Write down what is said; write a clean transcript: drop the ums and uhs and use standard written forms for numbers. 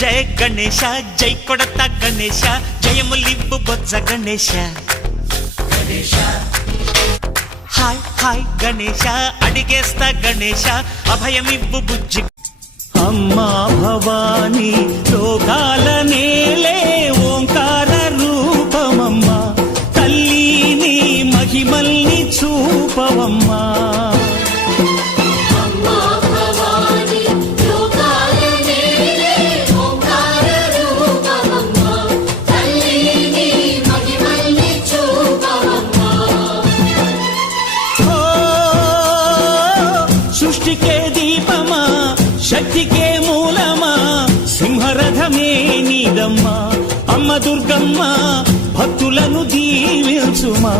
జయ గణేశ జై కొడత గణేశ జయములివ్వు బొజ్జ Ganesha hi hi Ganesha అడిగేస్తా Ganesha అభయమివ్వు బుజ్జి అమ్మా భవానీ లోకాల నేలే ఓంకార రూపమమ్మా తల్లిని మహిమల్ని చూపవమ్మా సృష్టికే దీపమా శక్తికే మూలమా సింహరథమే నీదమ్మా అమ్మ దుర్గమ్మ భక్తులను దీవించుమా